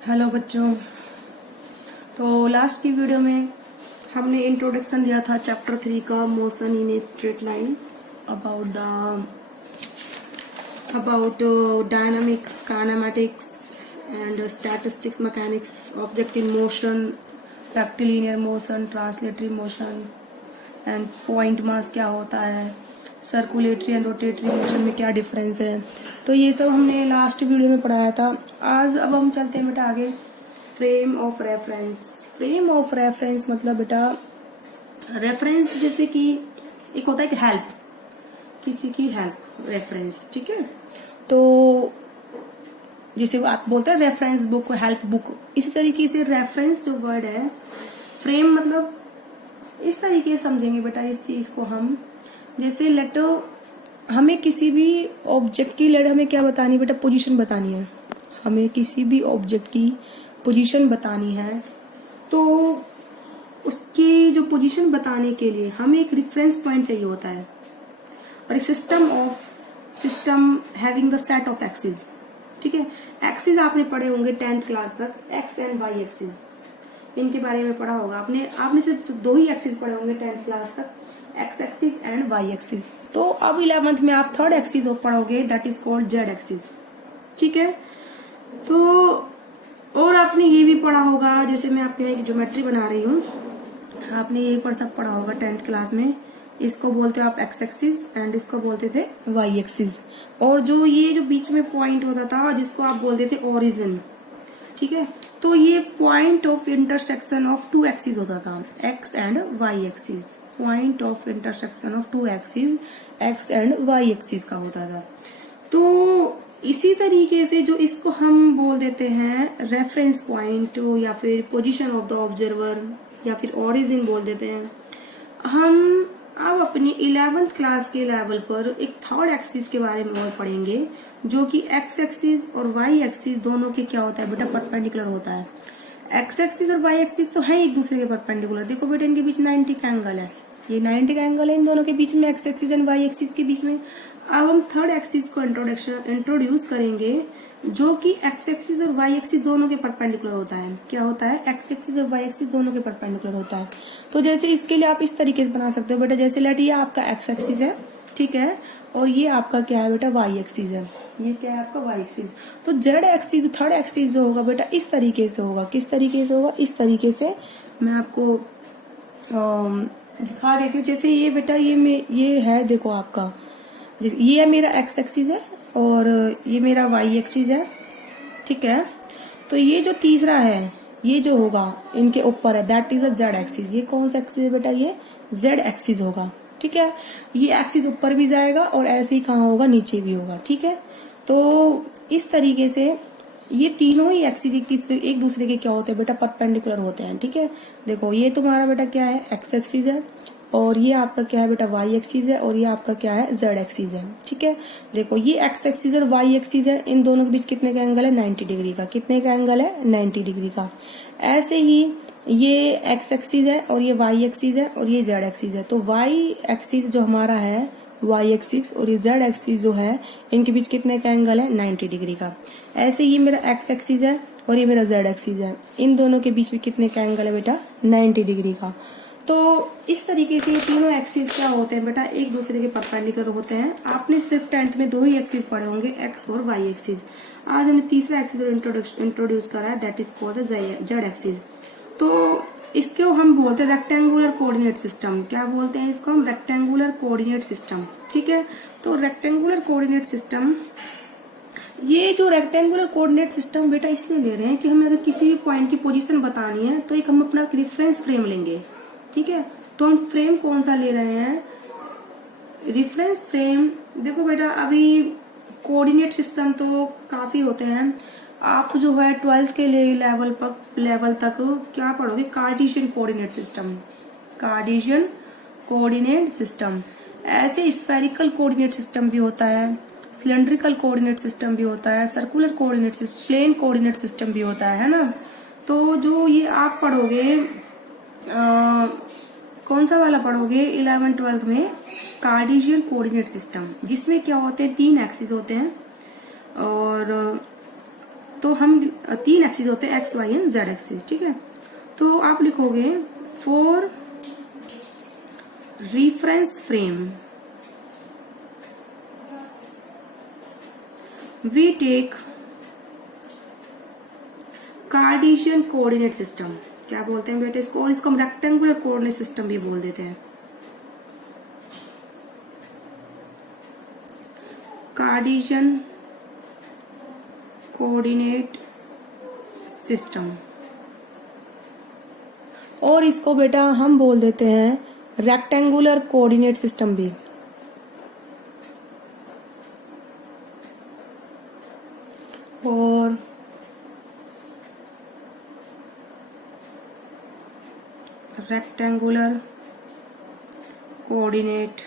Hello बच्चों। तो last की वीडियो में हमने इंट्रोडक्शन दिया था चैप्टर 3 का motion in a straight line about dynamics, kinematics and statistics, mechanics, object in motion, rectilinear motion, translatory motion and point mass क्या होता है, सर्कुलेटरी एंड रोटेटरी मोशन में क्या डिफरेंस है। तो ये सब हमने लास्ट वीडियो में पढ़ाया था। अब हम चलते हैं बेटा आगे। Frame of reference. Frame of reference मतलब बेटा रेफरेंस जैसे कि एक होता है कि हेल्प, किसी की हेल्प, रेफरेंस, ठीक है। तो जैसे आप बोलते हैं रेफरेंस बुक, हेल्प बुक, इसी तरीके से रेफरेंस जो वर्ड है, फ्रेम मतलब इस तरीके से समझेंगे बेटा इस चीज को हम। जैसे लेट हमें किसी भी ऑब्जेक्ट की हमें क्या बतानी है बेटा, पोजीशन बतानी है। हमें किसी भी ऑब्जेक्ट की पोजीशन बतानी है, तो उसकी जो पोजीशन बताने के लिए हमें एक रेफरेंस पॉइंट चाहिए होता है, और एक system having the set of axis, ठीक है। एक्सिस आपने पढ़े होंगे 10th क्लास तक, एक्स एंड वाई एक्सिस, इनके बारे में पढ़ा होगा आपने सिर्फ दो ही एक्सिस पढ़े होंगे 10th क्लास तक, X axis and Y axis. तो अब 11th में आप थर्ड एक्सिस पढ़ोगे, that is called Z axis, ठीक है। तो और आपने ये भी पढ़ा होगा, जैसे मैं आपके यहाँ एक ज्योमेट्री बना रही हूँ, आपने ये पर सब पढ़ा होगा 10th क्लास में। इसको बोलते हो आप एक्स एक्सिस एंड इसको बोलते थे वाई एक्सिस। और जो ये जो बीच में पॉइंट होता था जिसको आप बोलते थे ओरिजिन, ठीक है। तो ये point of intersection of two axis होता था, X and Y axis. Point of intersection of two axis X and Y axis का होता था। तो इसी तरीके से जो इसको हम बोल देते हैं रेफरेंस पॉइंट, या फिर पोजीशन ऑफ द ऑब्जर्वर, या फिर ओरिजिन बोल देते हैं। हम अब अपनी 11th क्लास के लेवल पर एक थर्ड एक्सिस के बारे में और पढ़ेंगे, जो कि एक्स एक्सिस और वाई एक्सिस दोनों के क्या होता है बेटा, परपेंडिकुलर होता है। एक्स एक्सिस और वाई एक्सिस तो है एक दूसरे के परपेंडिकुलर। देखो बेटा इनके बीच 90 का एंगल है, ये 90 का एंगल है इन दोनों के बीच में, X axis and Y axis के बीच में। अब हम थर्ड एक्सिस को इंट्रोड्यूस करेंगे, जो कि एक्स एक्सिस और वाई एक्सिस दोनों के परपेंडिकुलर होता है। क्या होता है, एक्स एक्सिस और वाई एक्सिस दोनों के परपेंडिकुलर होता है। तो जैसे इसके लिए आप इस तरीके से बना सकते हो बेटा, जैसे लेट ये आपका एक्स एक्सिस है, ठीक है, और ये आपका क्या है बेटा, वाई एक्सिस है। ये क्या है आपका वाई एक्सिस। तो जेड एक्सिस, थर्ड एक्सिस जो होगा बेटा इस तरीके से होगा। किस तरीके से होगा, इस तरीके से। मैं आपको दिखा देती हूँ। जैसे ये बेटा ये है, देखो आपका ये मेरा एक्स एक्सिस है और ये मेरा वाई एक्सिस है, ठीक है। तो ये जो तीसरा है, ये जो होगा इनके ऊपर है, that is a Z axis. ये कौन सा एक्सिस है बेटा, ये जेड एक्सिस होगा, ठीक है। ये एक्सिस ऊपर भी जाएगा और ऐसे ही कहाँ होगा, नीचे भी होगा, ठीक है। तो इस तरीके से ये तीनों ही एक्सिस एक दूसरे के क्या होते हैं बेटा, परपेंडिकुलर होते हैं, ठीक है। देखो ये तुम्हारा बेटा क्या है, एक्स एक्सिस है, और ये आपका क्या है बेटा, वाई एक्सिस है, और ये आपका क्या है, जेड एक्सिस है, ठीक है। देखो ये एक्स एक्सिस और वाई एक्सिस है, इन दोनों के बीच कितने का एंगल है, 90 डिग्री का। कितने का एंगल है, 90 डिग्री का। ऐसे ही ये एक्स एक्सिस है और ये वाई एक्सिस है और ये जेड एक्सिस है। तो वाई एक्सिस जो हमारा है, वाई एक्सिस, और ये जेड एक्सिस जो है, इनके बीच कितने का एंगल है, 90 डिग्री का। ऐसे ये मेरा एक्स एक्सिस है और ये मेरा जेड एक्सिस है, इन दोनों के बीच में कितने का एंगल है बेटा, 90 डिग्री का। तो इस तरीके से ये तीनों एक्सिस क्या होते हैं बेटा, एक दूसरे के परपेंडिकुलर होते हैं। आपने सिर्फ 10th में दो ही एक्सिस पढ़े होंगे, एक्स और वाई एक्सिस। आज हमने तीसरा एक्सिस इंट्रोड्यूस करा है, that is called Z axis. तो इसको हम बोलते हैं रेक्टेंगुलर कोऑर्डिनेट सिस्टम। क्या बोलते हैं इसको हम, रेक्टेंगुलर कोऑर्डिनेट सिस्टम, ठीक है। तो रेक्टेंगुलर कोऑर्डिनेट सिस्टम, ये जो रेक्टेंगुलर कोऑर्डिनेट सिस्टम बेटा इसलिए ले रहे हैं कि हमें अगर किसी भी पॉइंट की पोजीशन बतानी है, तो एक हम अपना रेफरेंस फ्रेम लेंगे, ठीक है। तो हम फ्रेम कौन सा ले रहे हैं, रेफरेंस फ्रेम। देखो बेटा अभी कोऑर्डिनेट सिस्टम तो काफी होते हैं। आप जो है 12th के लेवल तक क्या पढ़ोगे, Cartesian coordinate system, Cartesian coordinate system. ऐसे स्फेरिकल कोऑर्डिनेट सिस्टम भी होता है, सिलेंड्रिकल कोऑर्डिनेट सिस्टम भी होता है, circular coordinate system, plane coordinate system भी होता है ना। तो जो ये आप पढ़ोगे कौन सा वाला पढ़ोगे 11th-12th में, कार्टेशियन कोऑर्डिनेट सिस्टम, जिसमें क्या होते हैं, 3 एक्सिस होते हैं और तो हम 3 एक्सिस होते हैं, X Y and Z axis, ठीक है। तो आप लिखोगे for reference frame we take Cartesian coordinate system. क्या बोलते हैं बेटे इसको, और इसको हम रेक्टेंगुलर कोऑर्डिनेट सिस्टम भी बोल देते हैं। कार्टेशियन कोऑर्डिनेट सिस्टम, और इसको बेटा हम बोल देते हैं रेक्टेंगुलर कोऑर्डिनेट सिस्टम भी। और रेक्टेंगुलर कोऑर्डिनेट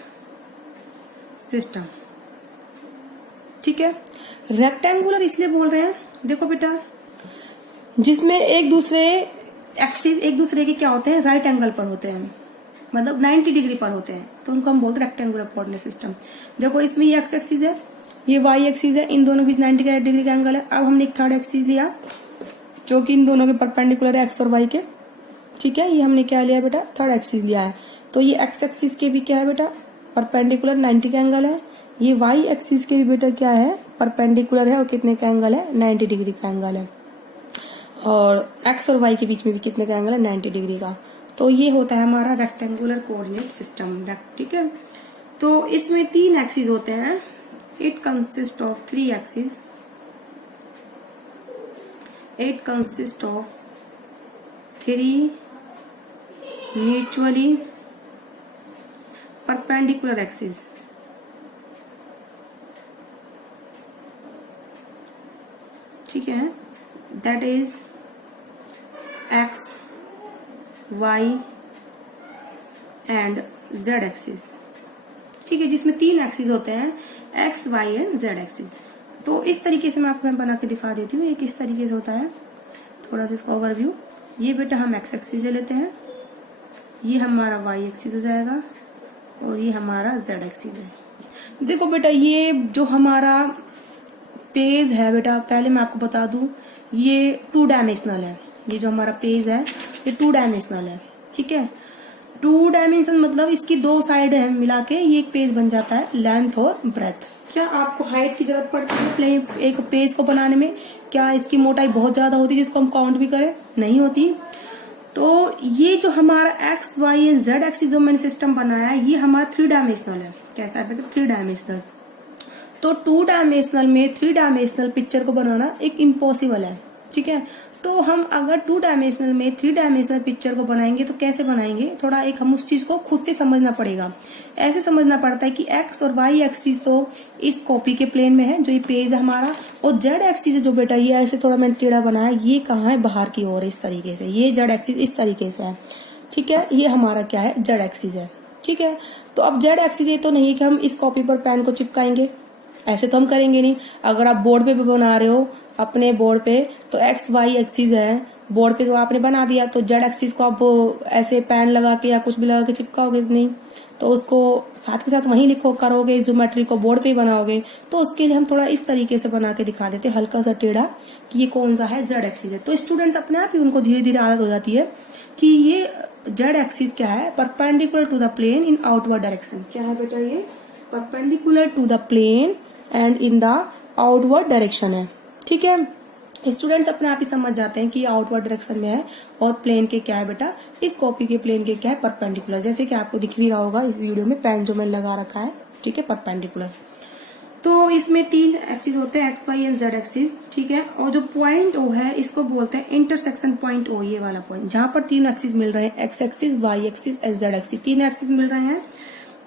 सिस्टम, ठीक है। रेक्टेंगुलर इसलिए बोल रहे हैं, देखो बेटा, जिसमें एक दूसरे एक्सिस एक दूसरे के क्या होते हैं, राइट एंगल पर होते हैं, मतलब 90 डिग्री पर होते हैं, तो उनको हम बोलते हैं रेक्टेंगुलर कोऑर्डिनेट सिस्टम। देखो इसमें ये एक्स एक्सिस है, ये वाई एक्सिस है, इन दोनों बीच 90 डिग्री का एंगल है। अब हमने एक थर्ड एक्सिस लिया जो कि इन दोनों के परपेंडिकुलर है, एक्स और वाई के, ठीक है। ये हमने क्या लिया बेटा, थर्ड एक्सिस लिया है। तो ये एक्स एक्सिस के भी क्या है बेटा, परपेंडिकुलर 90 का एंगल है। ये वाई एक्सिस के भी बेटा क्या है, परपेंडिकुलर है, और कितने का एंगल है, 90 डिग्री का एंगल है। और एक्स और वाई के बीच में भी कितने का एंगल है, 90 डिग्री का। तो ये होता है हमारा रेक्टेंगुलर कोऑर्डिनेट सिस्टम, ठीक है। तो इसमें 3 एक्सिस होते हैं, it consist of 3 axis, it consist of 3 mutually perpendicular axis, ठीक है, that is X Y and Z axis, ठीक है, जिसमें 3 एक्सिस होते हैं, X Y and Z axis. तो इस तरीके से मैं आपको यहाँ बना के दिखा देती हूँ, ये किस तरीके से होता है, थोड़ा सा इसका ओवरव्यू। ये बेटा हम एक्स एक्सिस ले लेते हैं, ये हमारा वाई एक्सिस हो जाएगा, और ये हमारा जेड एक्सिस है। देखो बेटा, ये जो हमारा पेज है बेटा, पहले मैं आपको बता दूं, ये 2 डायमेंशनल है। ये जो हमारा पेज है ये 2 डायमेंशनल है, ठीक है। 2 डायमेंशन मतलब इसकी 2 साइड है मिला के ये एक पेज बन जाता है, लेंथ और ब्रेथ। क्या आपको हाइट की जरूरत पड़ती है एक पेज को बनाने में? क्या इसकी मोटाई बहुत ज्यादा होती है जिसको हम काउंट भी करें? नहीं होती। तो ये जो हमारा X Y and Z axis जो मैंने सिस्टम बनाया है, ये हमारा 3 डायमेंशनल है। कैसा है बेटा? 3 डायमेंशनल। तो 2 डायमेंशनल में 3 डायमेंशनल पिक्चर को बनाना एक इम्पॉसिबल है, ठीक है। तो हम अगर 2 डायमेंशनल में 3 डायमेंशनल पिक्चर को बनाएंगे तो कैसे बनाएंगे, थोड़ा एक हम उस चीज को खुद से समझना पड़ेगा। ऐसे समझना पड़ता है कि एक्स और वाई एक्सिस तो इस कॉपी के प्लेन में है, जो ये पेज है हमारा, और जेड एक्सिस जो बेटा ये ऐसे थोड़ा मैंने टेढ़ा बनाया, ये कहाँ है? बाहर की ओर, इस तरीके से। ये जेड एक्सिस इस तरीके से है, ठीक है। ये हमारा क्या है? जेड एक्सिस है, ठीक है। तो अब जेड एक्सिस ये तो नहीं है कि हम इस कॉपी पर पेन को चिपकाएंगे, ऐसे तो हम करेंगे नहीं। अगर आप बोर्ड पे भी बना रहे हो अपने बोर्ड पे, तो एक्स वाई एक्सिस है बोर्ड पे, तो आपने बना दिया, तो जेड एक्सिस को आप ऐसे पेन लगा के या कुछ भी लगा के चिपकाओगे नहीं, तो उसको साथ के साथ वहीं लिखो करोगे, इस ज्योमेट्री को बोर्ड पे ही बनाओगे। तो उसके लिए हम थोड़ा इस तरीके से बना के दिखा देते, हल्का सा टेढ़ा, कि ये कौन सा है? जेड एक्सिस है। तो स्टूडेंट्स अपने आप ही उनको धीरे धीरे आदत हो जाती है कि ये जेड एक्सिस क्या है? Perpendicular to the plane in outward direction. क्या है बेटा? ये perpendicular to the plane and in the outward direction है, ठीक है। स्टूडेंट्स अपने आप ही समझ जाते हैं कि आउटवर्ड डायरेक्शन में है, और प्लेन के क्या है बेटा? इस कॉपी के प्लेन के क्या है? परपेंडिकुलर। जैसे कि आपको दिख भी रहा होगा इस वीडियो में, पेन जो मैंने लगा रखा है, ठीक है, परपेंडिकुलर। तो इसमें 3 एक्सिस होते हैं, X Y and Z axis, ठीक है। और जो पॉइंट ओ है, इसको बोलते हैं इंटरसेक्शन पॉइंट ओ, ये वाला पॉइंट जहां पर 3 एक्सिस मिल रहे हैं, X axis, Y axis and Z axis, 3 axis मिल रहे हैं।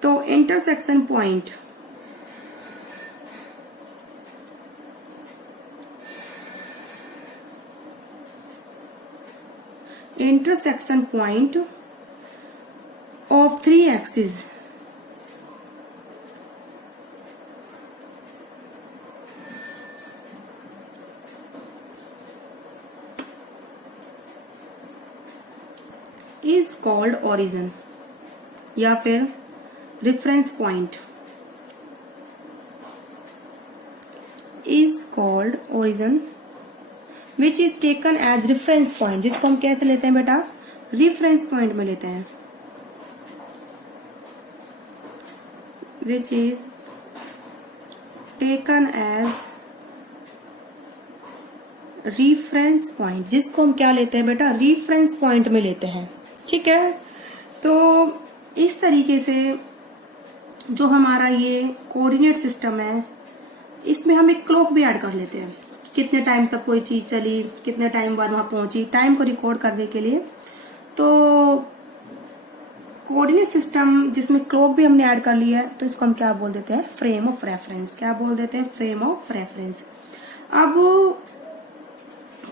तो intersection point of 3 axes is called origin, या फिर reference point is called origin which is taken as reference point, जिसको हम कैसे लेते हैं बेटा, रेफरेंस पॉइंट में लेते हैं, which is taken as reference point, जिसको हम क्या लेते हैं बेटा, रेफरेंस पॉइंट में लेते हैं। ठीक है, तो इस तरीके से जो हमारा ये कोऑर्डिनेट सिस्टम है, इसमें हम एक क्लॉक भी ऐड कर लेते हैं, कितने टाइम तक कोई चीज चली, कितने टाइम बाद वहां पहुंची, टाइम को रिकॉर्ड करने के लिए। तो कोऑर्डिनेट सिस्टम जिसमें क्लॉक भी हमने ऐड कर लिया है, तो इसको हम क्या बोल देते हैं, फ्रेम ऑफ रेफरेंस। क्या बोल देते हैं, फ्रेम ऑफ रेफरेंस। अब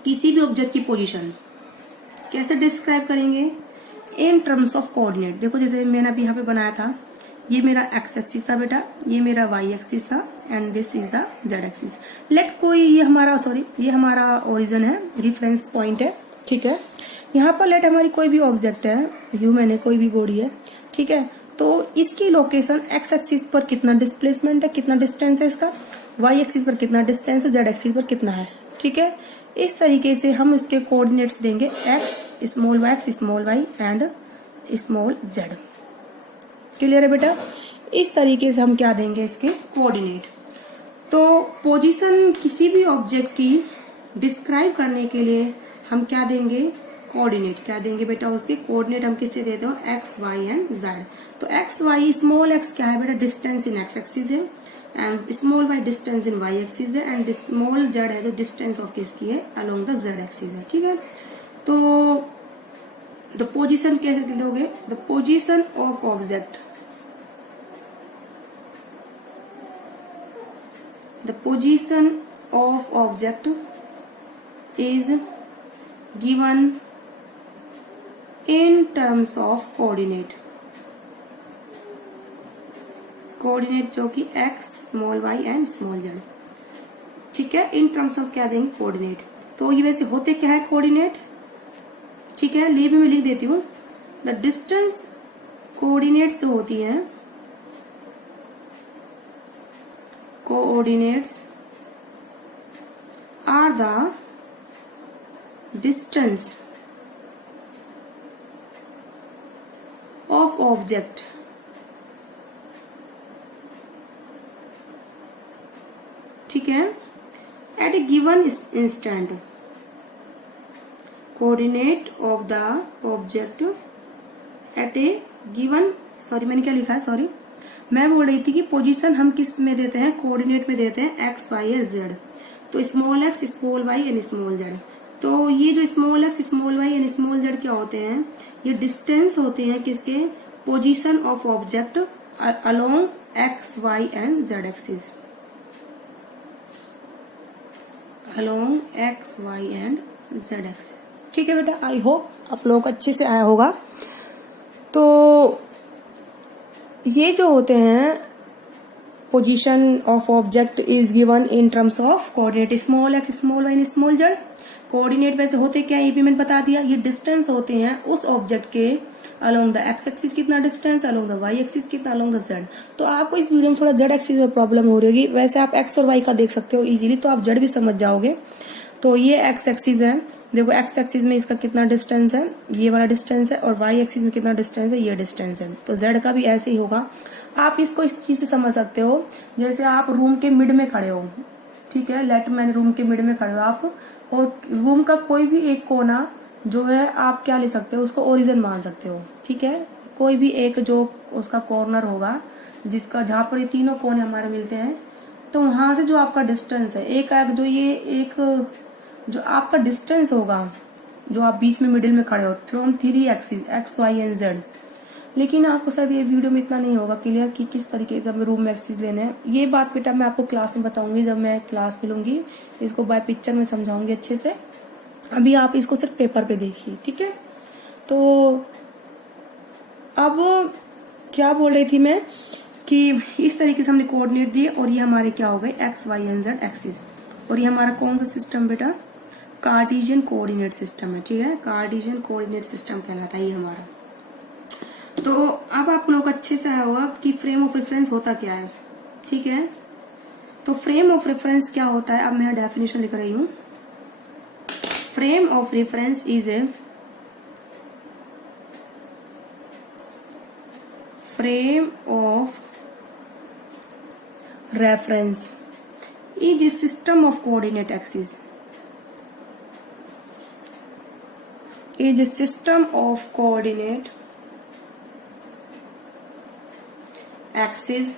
किसी भी ऑब्जेक्ट की पोजीशन कैसे डिस्क्राइब करेंगे, इन टर्म्स ऑफ कोऑर्डिनेट। देखो जैसे मैंने अभी यहाँ पे बनाया था, ये मेरा एक्स एक्सिस था बेटा, ये मेरा वाई एक्सिस था, and this is the Z axis. Let कोई ये हमारा ओरिजिन है, रेफरेंस पॉइंट है। ठीक है, यहाँ पर लेट हमारी कोई भी ऑब्जेक्ट है, ह्यूमन है, कोई भी बॉडी है। ठीक है, तो इसकी लोकेशन एक्स एक्सिस पर कितना डिस्प्लेसमेंट है, कितना डिस्टेंस है इसका, वाई एक्सिस पर कितना डिस्टेंस है, जेड एक्सिस पर कितना है। ठीक है, इस तरीके से हम उसके कोऑर्डिनेट्स देंगे, X small Y and small Z. Clear है बेटा, इस तरीके से हम क्या देंगे, इसके कोऑर्डिनेट। तो पोजीशन किसी भी ऑब्जेक्ट की डिस्क्राइब करने के लिए हम क्या देंगे, कोऑर्डिनेट। क्या देंगे बेटा, उसके कोऑर्डिनेट हम किससे देते हैं, एक्स वाई एंड जेड। तो एक्स वाई, स्मॉल एक्स क्या है बेटा, डिस्टेंस इन एक्स एक्सिस है, and small Y distance in Y axis है, एंड स्मॉल जेड है जो डिस्टेंस ऑफ किसकी है, अलोंग द जेड एक्सिस है। ठीक है, तो द पोजीशन कैसे दोगे, the position of object, the position of object is given in terms of coordinate जो कि x small y and small z। ठीक है, इन टर्म्स ऑफ क्या देंगे, कोऑर्डिनेट। तो ये वैसे होते क्या है कोऑर्डिनेट, ठीक है, लिए भी मैं लिख देती हूँ, द डिस्टेंस कोऑर्डिनेट्स जो होती हैं, coordinates are the distance of object ठीक है, at a given instant, coordinate of the object at a given, sorry मैंने क्या लिखा है, सॉरी मैं बोल रही थी कि पोजीशन हम किस में देते हैं, कोऑर्डिनेट में देते हैं एक्स वाई और जेड। तो small X small Y and small Z. तो ये जो small X small Y and small Z क्या होते हैं, ये डिस्टेंस होते हैं किसके, position of object along X Y and Z axis, along X Y and Z axis. ठीक है बेटा, आई होप आप लोग अच्छे से आया होगा। तो ये जो होते हैं, position of object is given in terms of coordinate, small X small Y small Z. Coordinate वैसे होते क्या है, ये भी मैंने बता दिया, ये डिस्टेंस होते हैं उस ऑब्जेक्ट के अलोंग द एक्स एक्सिस कितना distance, along the Y axis कितना, अलोंग द जेड। तो आपको इस वीडियो में थोड़ा जेड एक्सिस में प्रॉब्लम हो रही होगी, वैसे आप एक्स और वाई का देख सकते हो इजीली, तो आप जेड भी समझ जाओगे। तो ये एक्स एक्सिस है, देखो एक्स एक्सिस में इसका कितना डिस्टेंस है, ये वाला डिस्टेंस है, और वाई एक्सिस में कितना डिस्टेंस है, ये डिस्टेंस है। तो जेड का भी ऐसे ही होगा। आप इसको इस चीज से समझ सकते हो, जैसे आप रूम के मिड में खड़े हो, ठीक है, लेट मैंने रूम के मिड में खड़े हो आप, और रूम का कोई भी एक कोना जो है आप क्या ले सकते हो, उसको ओरिजिन मान सकते हो। ठीक है, कोई भी एक जो उसका कॉर्नर होगा, जिसका जहां पर ये तीनों कोने हमारे मिलते हैं, तो वहां से जो आपका डिस्टेंस है, एक जो ये एक जो आपका डिस्टेंस होगा, जो आप बीच में मिडिल में खड़े हो, from 3 axis X Y and Z. लेकिन आपको शायद ये वीडियो में इतना नहीं होगा क्लियर कि किस तरीके से हमें रूम में एक्सिस लेने हैं। ये बात बेटा मैं आपको क्लास में बताऊंगी, जब मैं क्लास में लूंगी इसको बाय पिक्चर में समझाऊंगी अच्छे से। अभी आप इसको सिर्फ पेपर पे देखिए, ठीक है। तो अब क्या बोल रही थी मैं कि इस तरीके से हमने कोऑर्डिनेट दिए, और ये हमारे क्या हो गए, X Y and Z axis. और ये हमारा कौन सा सिस्टम बेटा, कार्टेशियन कोऑर्डिनेट सिस्टम है। ठीक है, कार्टेशियन कोऑर्डिनेट सिस्टम कहलाता है ये हमारा। तो अब आप लोग अच्छे से आया होगा कि फ्रेम ऑफ रेफरेंस होता क्या है। ठीक है, तो फ्रेम ऑफ रेफरेंस क्या होता है, अब मैं डेफिनेशन लिख रही हूं। frame of reference is a frame of reference is a system of coordinate axes. Is a system of coordinate axis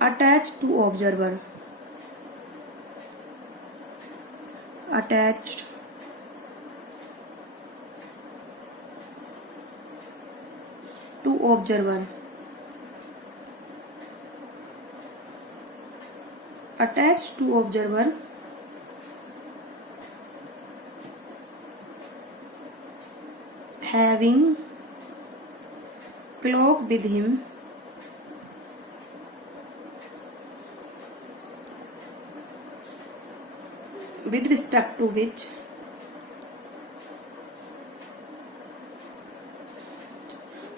attached to observer. Attached to observer. Attached to observer having clock with him with respect to which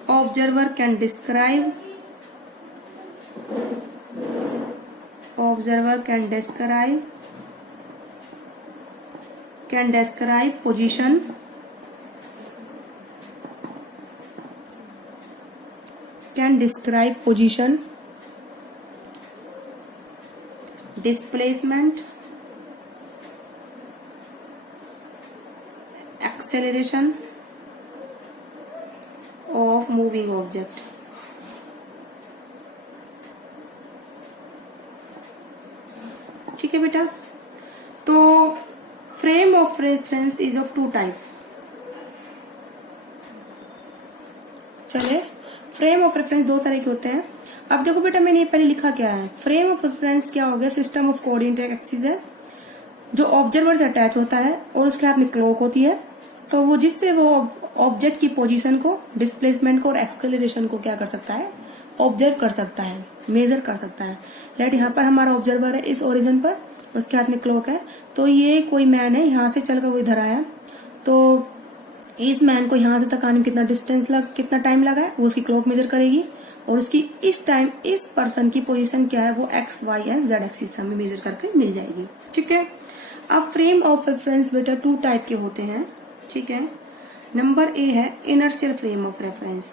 observer can describe position, displacement, acceleration of moving object. ठीक है बेटा। तो frame of reference is of two type. चले, frame of reference दो तरह के होते हैं। अब देखो बेटा, मैंने ये पहले लिखा क्या है। फ्रेम ऑफ रेफरेंस क्या हो गया? सिस्टम ऑफ कोऑर्डिनेट एक्सिस है जो ऑब्जर्वर से अटैच होता है और उसके हाथ में क्लॉक होती है, तो वो जिससे वो ऑब्जेक्ट की पोजीशन को, डिस्प्लेसमेंट को और एक्सेलरेशन को क्या कर सकता है? ऑब्जर्व कर सकता है, मेजर कर सकता है। राइट, यहाँ पर हमारा ऑब्जर्वर है इस ओरिजिन पर, उसके हाथ में क्लॉक है। तो ये कोई मैन है, यहाँ से चलकर वो इधर आया, तो इस मैन को यहाँ से तक आने में कितना टाइम लगा है वो उसकी क्लॉक मेजर करेगी, और उसकी इस पर्सन की पोजीशन क्या है वो X, Y and Z axis हमें मेजर करके मिल जाएगी। ठीक है। अब फ्रेम ऑफ रेफरेंस बेटा टू टाइप के होते हैं। ठीक है। नंबर ए है inertial frame of reference.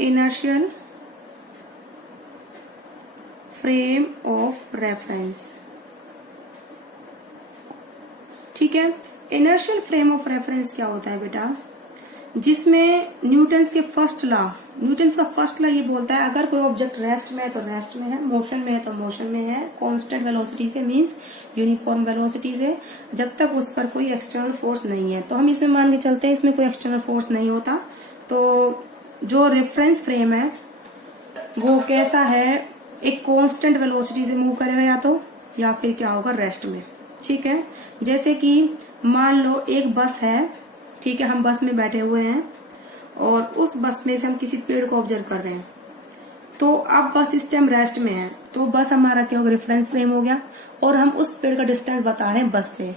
Inertial frame of reference. ठीक है। इनर्शियल फ्रेम ऑफ रेफरेंस क्या होता है बेटा? जिसमें न्यूटन्स का फर्स्ट लॉ ये बोलता है अगर कोई ऑब्जेक्ट रेस्ट में है तो रेस्ट में है, मोशन में है तो मोशन में है, कांस्टेंट वेलोसिटी से मींस यूनिफॉर्म वेलोसिटी से, जब तक उस पर कोई एक्सटर्नल फोर्स नहीं है। तो हम इसमें मान के चलते हैं इसमें कोई एक्सटर्नल फोर्स नहीं होता, तो जो रेफरेंस फ्रेम है वो कैसा है? एक कांस्टेंट वेलोसिटी से मूव करेगा या फिर क्या होगा? रेस्ट में। ठीक है। जैसे कि मान लो एक बस है, ठीक है, हम बस में बैठे हुए हैं और उस बस में से हम किसी पेड़ को ऑब्जर्व कर रहे हैं, तो अब बस इस टाइम रेस्ट में है, तो बस हमारा क्या होगा? रेफरेंस फ्रेम हो गया। और हम उस पेड़ का डिस्टेंस बता रहे हैं बस से,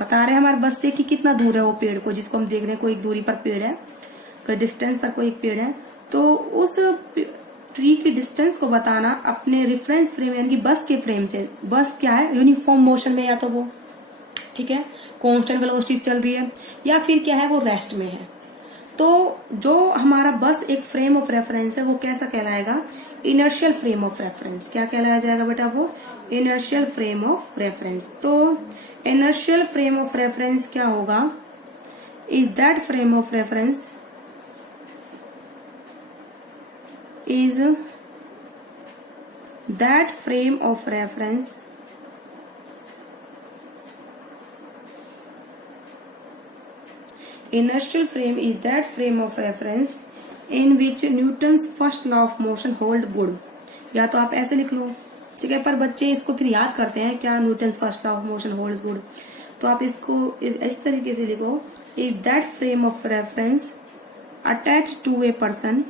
बता रहे हैं हमारे बस से कि कितना दूर है वो पेड़ को जिसको हम देख रहे हैं, कोई दूरी पर पेड़ है, कोई डिस्टेंस पर कोई एक पेड़ है, तो उस ट्री की डिस्टेंस को बताना अपने रेफरेंस फ्रेम यानी कि बस के फ्रेम से। बस क्या है? यूनिफॉर्म मोशन में, या तो वो ठीक है कांस्टेंट वेलोसिटी चल रही है, या फिर क्या है वो रेस्ट में है। तो जो हमारा बस एक फ्रेम ऑफ रेफरेंस है वो कैसा कहलाएगा? Inertial frame of reference. क्या कहलाया जाएगा बेटा? वो इनर्शियल फ्रेम ऑफ रेफरेंस। तो इनर्शियल फ्रेम ऑफ रेफरेंस क्या होगा? Is that frame of reference is that frame of reference inertial frame is that frame of reference in which Newton's first law of motion hold good। या तो आप ऐसे लिख लो, ठीक है, पर बच्चे इसको फिर याद करते हैं क्या? Newton's first law of motion holds good. तो आप इसको इस तरीके से लिखो, is that frame of reference attach to a person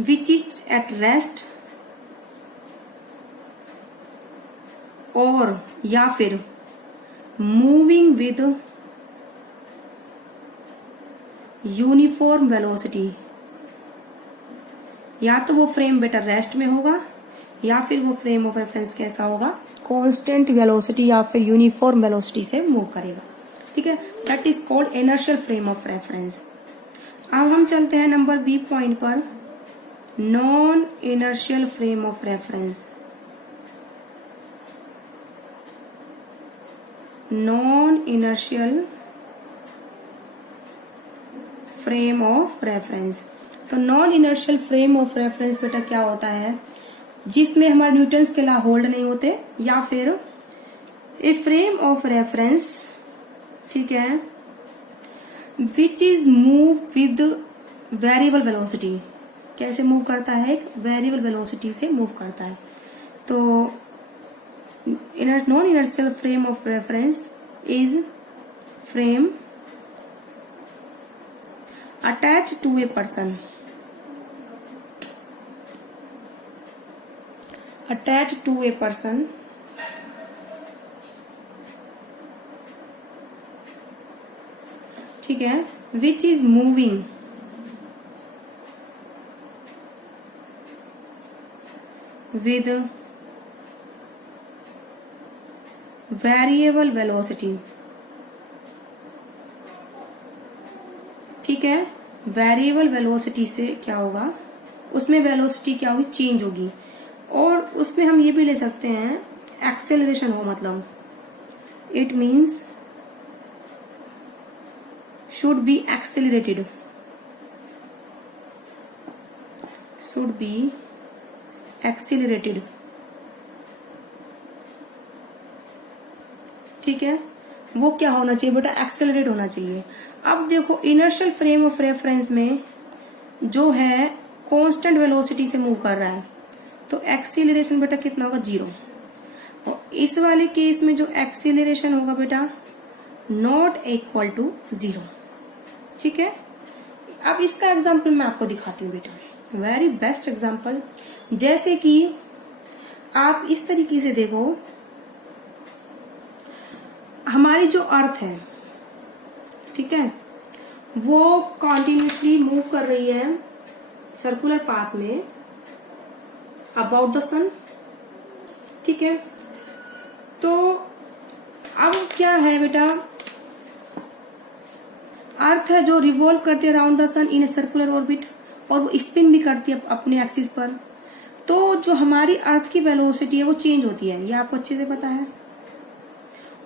which is at rest और या फिर moving with uniform velocity या तो वो फ्रेम बेटा रेस्ट में होगा या फिर वो फ्रेम ऑफ रेफरेंस कैसा होगा, कांस्टेंट वेलोसिटी या फिर यूनिफॉर्म वेलोसिटी से मूव करेगा। ठीक है, that is called inertial frame of reference. अब हम चलते हैं नंबर बी पॉइंट पर, non inertial frame of reference. Non inertial frame of reference. तो non inertial frame of reference बेटा क्या होता है, जिसमें हमारे न्यूटन्स के लॉ होल्ड नहीं होते, या फिर ए फ्रेम ऑफ रेफरेंस, ठीक है, which is move with variable velocity. कैसे मूव करता है, एक वेरिएबल वेलोसिटी से मूव करता है। तो non inertial frame of reference is frame attached to a person, attached to a person ठीक है, which is moving with variable velocity। ठीक है, वेरिएबल वेलोसिटी से क्या होगा, उसमें वेलोसिटी क्या होगी, चेंज होगी। और उसमें हम ये भी ले सकते हैं एक्सेलरेशन हो, मतलब it means should be accelerated, should be accelerated. ठीक है, वो क्या होना चाहिए बेटा, एक्सेलरेट होना चाहिए। अब देखो इनर्शियल फ्रेम ऑफ रेफरेंस में जो है कांस्टेंट वेलोसिटी से मूव कर रहा है, तो एक्सीलरेशन बेटा कितना होगा, 0। और इस वाले केस में जो एक्सीलरेशन होगा बेटा नॉट इक्वल टू 0। ठीक है, अब इसका एग्जांपल मैं आपको दिखाती हूँ बेटा, वेरी बेस्ट एग्जांपल। जैसे कि आप इस तरीके से देखो, हमारी जो अर्थ है, ठीक है, वो कॉन्टिन्यूसली मूव कर रही है सर्कुलर पाथ में अबाउट द सन। ठीक है, तो अब क्या है बेटा, अर्थ है जो रिवॉल्व करती है around the sun in a circular orbit, और वो स्पिन भी करती है अपने एक्सिस पर। तो जो हमारी अर्थ की वेलोसिटी है वो चेंज होती है, ये आपको अच्छे से पता है।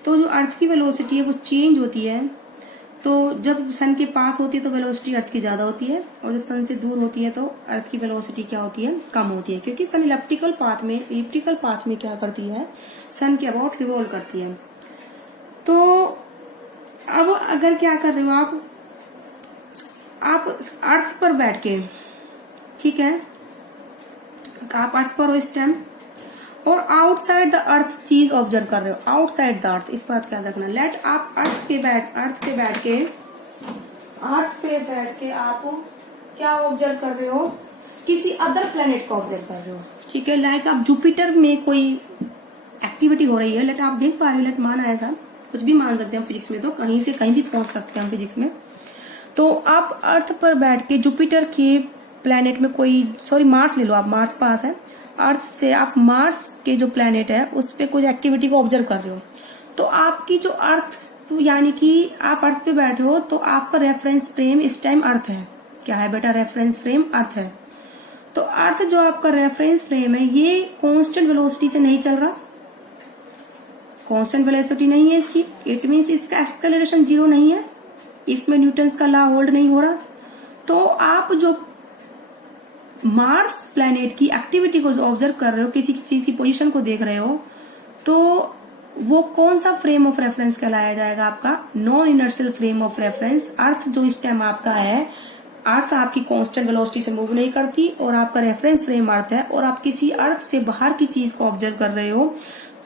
तो जो अर्थ की वेलोसिटी है वो चेंज होती है, तो जब सन के पास होती है तो वेलोसिटी अर्थ की ज्यादा होती है, और जब सन से दूर होती है तो अर्थ की वेलोसिटी क्या होती है, कम होती है, क्योंकि सन इलिप्टिकल पाथ में क्या करती है, सन के अबाउट रिवॉल्व करती है। तो अब अगर क्या कर रहे हो आप अर्थ पर बैठ के, ठीक है, आप अर्थ पर हो इस टाइम, और आउटसाइड द अर्थ चीज ऑब्जर्व कर रहे हो, आउटसाइड द अर्थ, इस बात का याद रखना। लेट आप अर्थ पे बैठ के आप क्या ऑब्जर्व कर रहे हो, किसी अदर प्लेनेट को ऑब्जर्व कर रहे हो। ठीक है, लाइक आप जुपिटर में कोई एक्टिविटी हो रही है, लेट आप देख पा रहे हो, लेट माना ऐसा, कुछ भी मान सकते हैं फिजिक्स में, तो कहीं से कहीं भी पहुंच सकते हैं हम फिजिक्स में। तो आप अर्थ पर बैठ के जुपिटर के प्लेनेट में कोई, सॉरी मार्स ले लो आप, मार्स पास है, अर्थ से आप मार्स के जो प्लेनेट है उस पे कुछ एक्टिविटी को ऑब्जर्व कर रहे हो। तो आपकी जो अर्थ, यानी कि आप अर्थ पे बैठे हो, तो आपका रेफरेंस फ्रेम इस टाइम अर्थ है। क्या है बेटा, रेफरेंस फ्रेम अर्थ है। तो अर्थ जो आपका रेफरेंस फ्रेम है ये कांस्टेंट वेलोसिटी से नहीं चल रहा, कांस्टेंट वेलोसिटी नहीं है इसकी, इट मीन्स इसका एक्सेलरेशन 0 नहीं है, इसमें न्यूटन्स का लॉ होल्ड नहीं हो रहा। तो आप जो मार्स प्लैनेट की एक्टिविटी को जो ऑब्जर्व कर रहे हो, किसी चीज की पोजीशन को देख रहे हो, तो वो कौन सा फ्रेम ऑफ रेफरेंस कहलाया जाएगा, आपका non inertial frame of reference. Earth जो इस टाइम आपका है, अर्थ आपकी कांस्टेंट वेलोसिटी से मूव नहीं करती, और आपका रेफरेंस फ्रेम अर्थ है, और आप किसी अर्थ से बाहर की चीज को ऑब्जर्व कर रहे हो,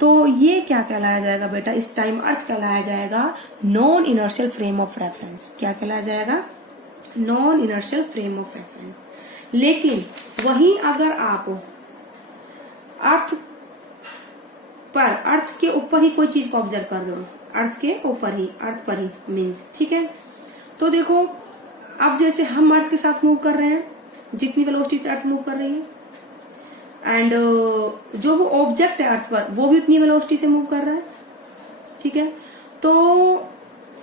तो ये क्या कहलाया जाएगा बेटा, इस टाइम अर्थ कहलाया जाएगा non inertial frame of reference. क्या कहलाया जाएगा, non inertial frame of reference. लेकिन वहीं अगर आप अर्थ के ऊपर ही कोई चीज को ऑब्जर्व कर रहे हो, अर्थ के ऊपर ही, अर्थ पर ही मीन्स, ठीक है। तो देखो अब जैसे हम अर्थ के साथ मूव कर रहे हैं, जितनी वेलोसिटी से अर्थ मूव कर रही है, एंड जो वो ऑब्जेक्ट है अर्थ पर वो भी उतनी वेलोसिटी से मूव कर रहा है, ठीक है। तो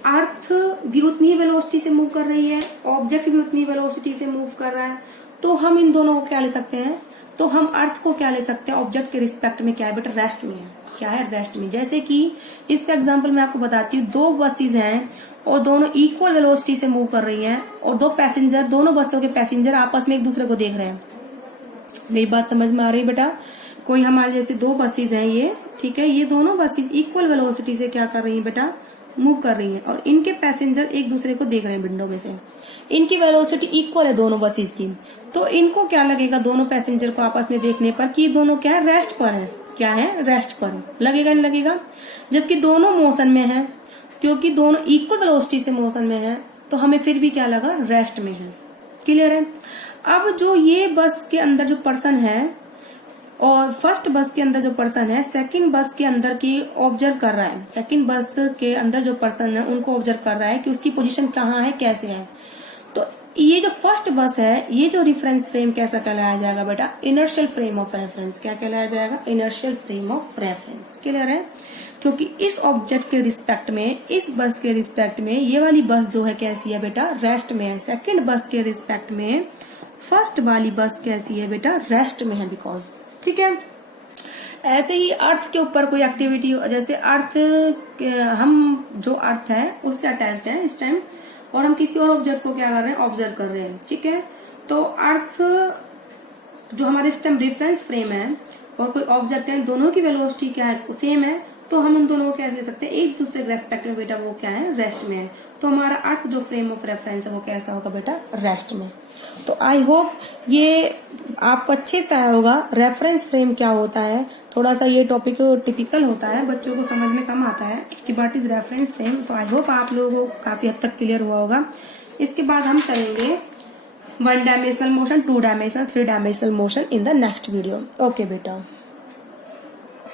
अर्थ भी उतनी वेलोसिटी से मूव कर रही है, ऑब्जेक्ट भी उतनी वेलोसिटी से मूव कर रहा है, तो हम इन दोनों को क्या ले सकते हैं, तो हम अर्थ को क्या ले सकते हैं, ऑब्जेक्ट के रिस्पेक्ट में क्या है बेटा, रेस्ट में है। क्या है, रेस्ट में। जैसे कि इसका एग्जांपल मैं आपको बताती हूँ, दो बसेज हैं और दोनों इक्वल वेलोसिटी से मूव कर रही हैं, और दो पैसेंजर, दोनों बसों के पैसेंजर आपस में एक दूसरे को देख रहे हैं। मेरी बात समझ में आ रही है बेटा? कोई हमारे जैसे दो बसेज हैं ये, ठीक है, ये दोनों बसेज इक्वल वेलोसिटी से क्या कर रही हैं बेटा, मूव कर रही हैं, और इनके पैसेंजर एक दूसरे को देख रहे हैं विंडो में से। इनकी वेलोसिटी इक्वल है दोनों बसेज की, तो इनको क्या लगेगा, दोनों पैसेंजर को आपस में देखने पर कि दोनों क्या है, रेस्ट पर है। क्या है, रेस्ट पर लगेगा, नहीं लगेगा? जबकि दोनों मोशन में है, क्योंकि दोनों इक्वल वेलोसिटी से मोशन में है, तो हमें फिर भी क्या लगा, रेस्ट में है। क्लियर है? अब जो ये बस के अंदर जो पर्सन है और फर्स्ट बस के अंदर जो पर्सन है सेकंड बस के अंदर की ऑब्जर्व कर रहा है, सेकंड बस के अंदर जो पर्सन है उनको ऑब्जर्व कर रहा है कि उसकी पोजीशन कहाँ है, कैसे है। तो ये जो फर्स्ट बस है, ये जो रिफरेंस फ्रेम कैसा कहलाया जाएगा बेटा, इनर्शियल फ्रेम ऑफ रेफरेंस। क्या कहलाया जाएगा, inertial frame of reference. Clear है? क्योंकि इस ऑब्जेक्ट के रिस्पेक्ट में, इस बस के रिस्पेक्ट में ये वाली बस जो है कैसी है बेटा, रेस्ट में है। सेकंड बस के रिस्पेक्ट में फर्स्ट वाली बस कैसी है बेटा, रेस्ट में है, बिकॉज। ठीक है। ऐसे ही अर्थ के ऊपर कोई एक्टिविटी, जैसे अर्थ, हम जो अर्थ है उससे अटैच्ड है इस टाइम, और हम किसी और ऑब्जेक्ट को क्या कर रहे हैं, ऑब्जर्व कर रहे हैं। ठीक है। तो अर्थ जो हमारे इस टाइम रेफरेंस फ्रेम है और कोई ऑब्जेक्ट है, दोनों की वेलोसिटी क्या है, सेम है, तो हम उन दोनों को कैसे ले सकते हैं, एक दूसरे के रेस्पेक्ट में बेटा वो क्या है, रेस्ट में है। तो हमारा अर्थ जो फ्रेम ऑफ रेफरेंस है वो कैसा होगा बेटा, रेस्ट में। तो आई होप ये आपको अच्छे से आया होगा, रेफरेंस फ्रेम क्या होता है। थोड़ा सा ये टॉपिक टिपिकल होता है, बच्चों को समझ में कम आता है कि व्हाट इज रेफरेंस फ्रेम। तो आई होप आप लोगों को काफी हद तक क्लियर हुआ होगा। इसके बाद हम चलेंगे 1 dimensional motion, 2 dimensional, 3 dimensional motion in the next video. Okay बेटा।